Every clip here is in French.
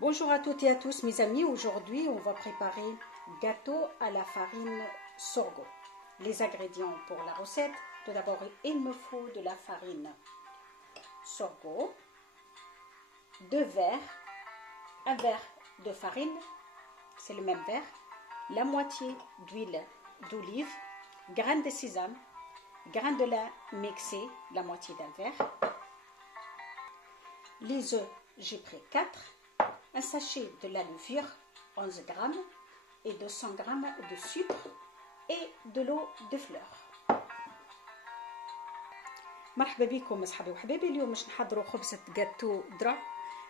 Bonjour à toutes et à tous mes amis, aujourd'hui on va préparer gâteau à la farine sorgho. Les ingrédients pour la recette, tout d'abord il me faut de la farine sorgho, 2 verres, un verre de farine, c'est le même verre, la moitié d'huile d'olive, graines de sésame, grains de lin mixés, la moitié d'un verre, les œufs j'ai pris 4, un sachet de la levure, 11 g et 200 g de sucre et de l'eau de fleur. مرحبا بكم اصحابي وحبايبي. اليوم باش نحضروا خبزة جاتو درع.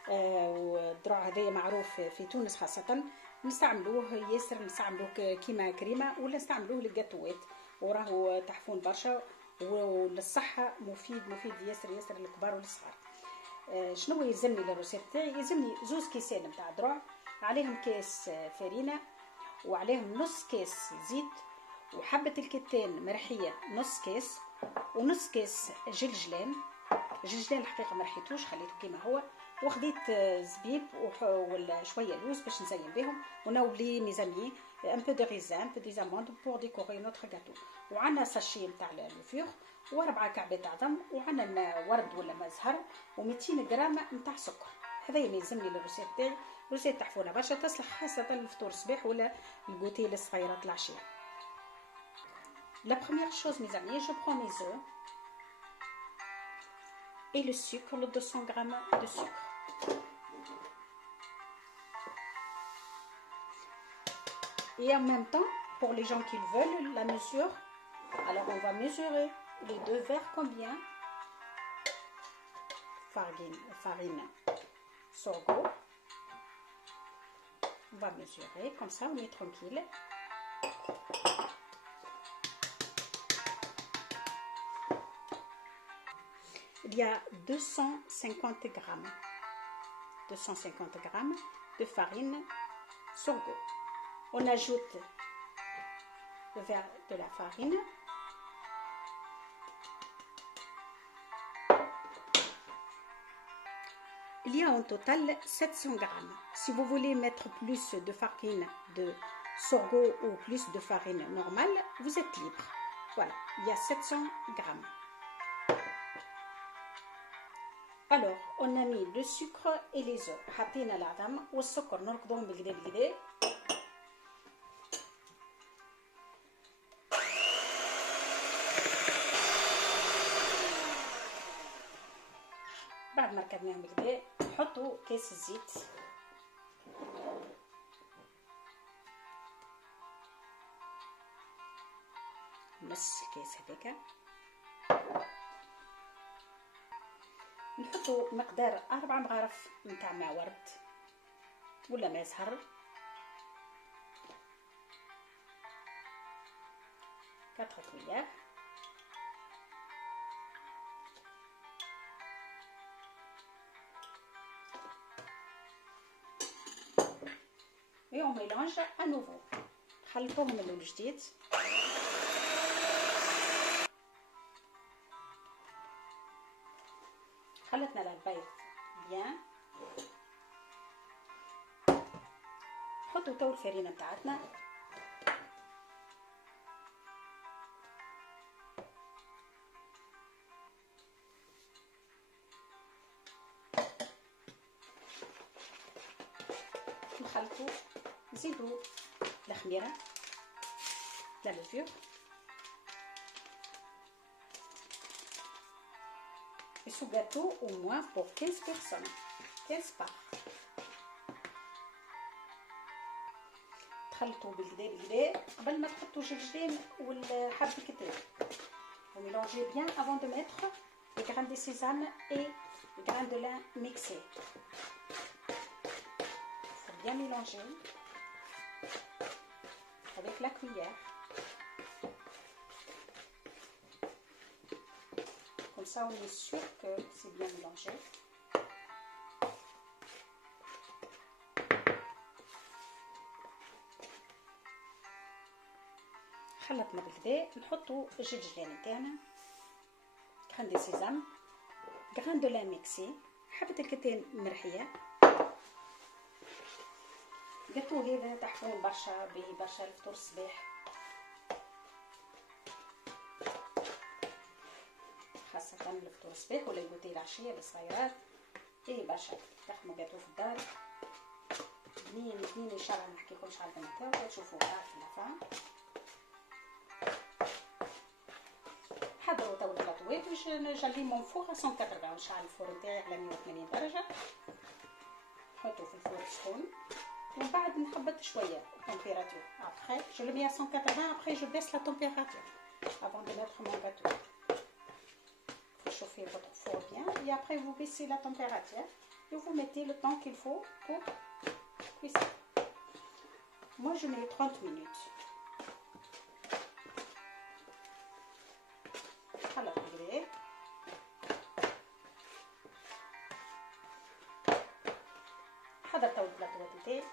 والدرع هذايا معروف في تونس خاصة، نستعملوه ياسر، نستعملوه كيما كريمة ولا نستعملوه للجاتوات، وراه تحفون برشا وللصحة مفيد ياسر للكبار وللصغار. شنو يلزمني للروسيت تاعي؟ يلزمني 2 كيسان نتاع درع، عليهم كاس فرينه وعليهم نص كاس زيت وحبه الكتان مرحيه نص كاس ونص كاس جلجلان الحقيقه ما رحيتوش خليته كيما هو، وخديت زبيب ولا شويه لوز باش نزين بهم، ونوبلي ميزامي ان بو دو ريزان ان بو دي زاموند بور ديكوري نوتر غاتو، وعندنا ساشي نتاع لوفور و4 كعبات عظم، وعندنا ورد ولا مزهر و200 غرام نتاع سكر. هذا اللي يلزمني للروسيت تاعي. روسيت تحفونه برشا، تصلح خاصه للفطور الصباح ولا الكوتي للصغيرات العشيه. La première chose mes amis, je prends mes œufs et le sucre, le 200 g de sucre. Et en même temps, pour les gens qui le veulent, la mesure, alors on va mesurer les 2 verres combien farine sorgho. On va mesurer, comme ça on est tranquille. Il y a 250 grammes de farine sorgho. On ajoute le verre de la farine. Il y a en total 700 grammes. Si vous voulez mettre plus de farine de sorgho ou plus de farine normale, vous êtes libre. Voilà, il y a 700 grammes. Alors, on a mis le sucre et les œufs. حطينا العظم والسكر نركضهم بالكدا. بعد ما ركبناهم بالكدا نحطوا كاس الزيت، نص الكاس هذاك، نحطوا مقدار 4 مغارف نتاع ماء ورد ولا ماء زهر، 4 كويار، et on mélange à nouveau. نخلطوهم من الجديد. خلطنا البيض بيان، نحطو تو الفرينه نتاعتنا، نخلطو، نزيدو الخميره لا لوفور et ce gâteau au moins pour 15 personnes, 15 parts. تخلطوا بالكدا قبل ما تحطوا جلجلان والحب الكتان. Vous mélangez bien avant de mettre les grains de sésame et les grains de lin mixés. Il faut bien mélanger avec la cuillère. Comme ça on est sûr que c'est bien mélangé. خلطنا بالكدا نحطوا الجلجلان نتاعنا، grain de sésame، grain de lin mixé، حبة الكتان مرحية، الجاتو هذا تحفون برشا به برشا الفطور الصباح، خاصة الفطور الصباح ولا الجوتي العشية للصغيرات. به برشا تخدموا جاتو في الدار بنين بنين. ان شاء الله نحكيلكمش على البنات تشوفوها في اللافان. حضروا تو البلاطوات باش نجليهم فوق 180. نشعل الفرن تاعي على 180 درجة، نحطو في الفرن سخون ومن بعد نهبط شوية التمبيراتور. ابخي جو لو مي 180. ابخي جو baisse la température avant de mettre mon gâteau. Faut chauffer votre four bien et après vous baissez la température et vous mettez le temps qu'il faut pour cuisser. Moi je mets 30 minutes. خلط بالقدا. حضرت البلاطوات نتاعي،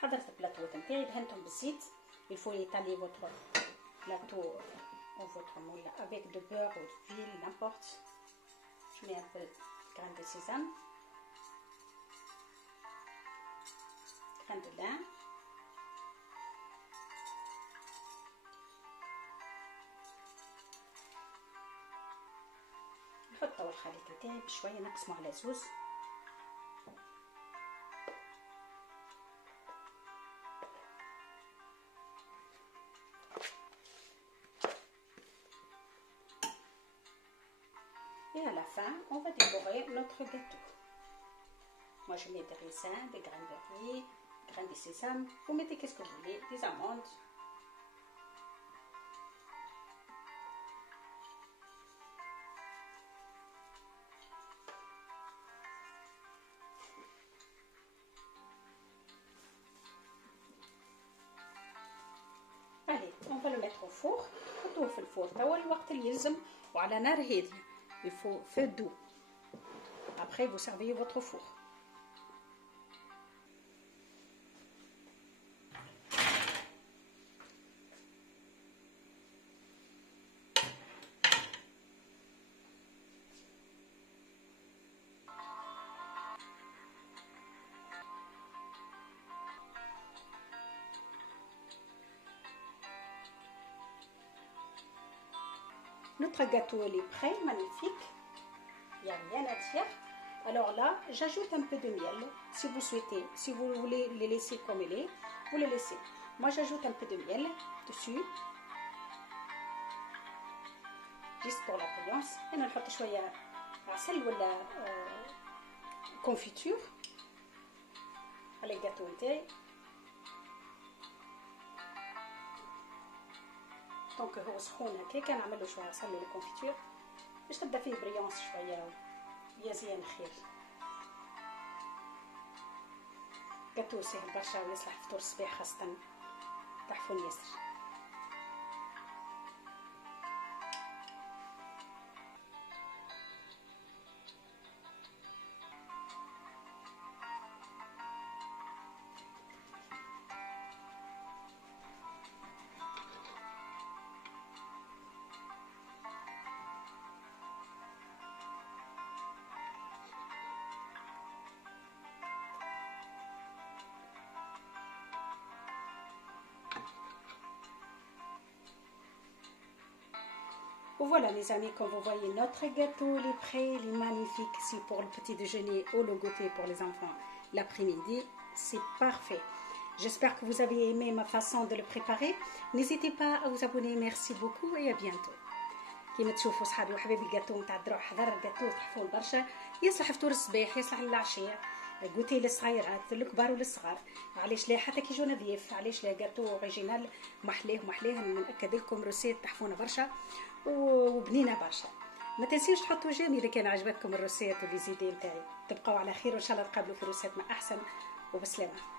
حضرت البلاطوات نتاعي دهنتهم بالزيت. il faut étaler votre plateau ou votre moule avec de beurre ou d'huile, n'importe. Je mets un peu de graines de sésame, graines de lin, نحط الخليط نتاعي بشويه نقسمه على زوز. Et à la fin, on va décorer notre gâteau. Moi, je mets des raisins, des graines de riz, des graines de sésame. Vous mettez qu'est-ce que vous voulez, des amandes. Allez, on va le mettre au four. حطوه في الفور توا الوقت اللي يلزم وعلى نار هادية. Il faut feu doux. Après, vous servez votre four. Notre gâteau est prêt, magnifique. Il n'y a rien à dire. Alors là, j'ajoute un peu de miel, si vous souhaitez. Si vous voulez les laisser comme il est, vous le laissez. Moi, j'ajoute un peu de miel dessus, juste pour la brillance. Et on نحط شوية عسل ولا confiture على الجاتو نتاعي. دونك هو سخون هكاك نعمل له شويه عسل ولا كونفيتور باش تبدا فيه بريونس شويه ويزين خير. جاتو سهل برشا ويصلح فطور الصباح خاصه تحفون ياسر. Voilà mes amis, comme vous voyez, notre gâteau il est prêt, il est magnifique. Si pour le petit déjeuner ou le goûter pour les enfants l'après-midi, c'est parfait. J'espère que vous avez aimé ma façon de le préparer. N'hésitez pas à vous abonner. Merci beaucoup et à bientôt. كيما تشوفوا صحابي وحبايبي الجاتو نتاع الدروع حضر الجاتو تحفون برشا، يصلح فطور الصباح، يصلح للعشية، جوتي للصغيرات للكبار وللصغار. علاش لا حتى كي يجونا ضيوف، علاش لا جاتو اوريجينال محلاه نأكد لكم روسيت تحفونه برشا وبنينه برشا. ما تنسيوش تحطوا جيم اذا كان عجبتكم الروسيت واللي زيدي نتاعي. تبقوا على خير وان شاء الله تقابلوا في روسيت ما احسن وبسلامه.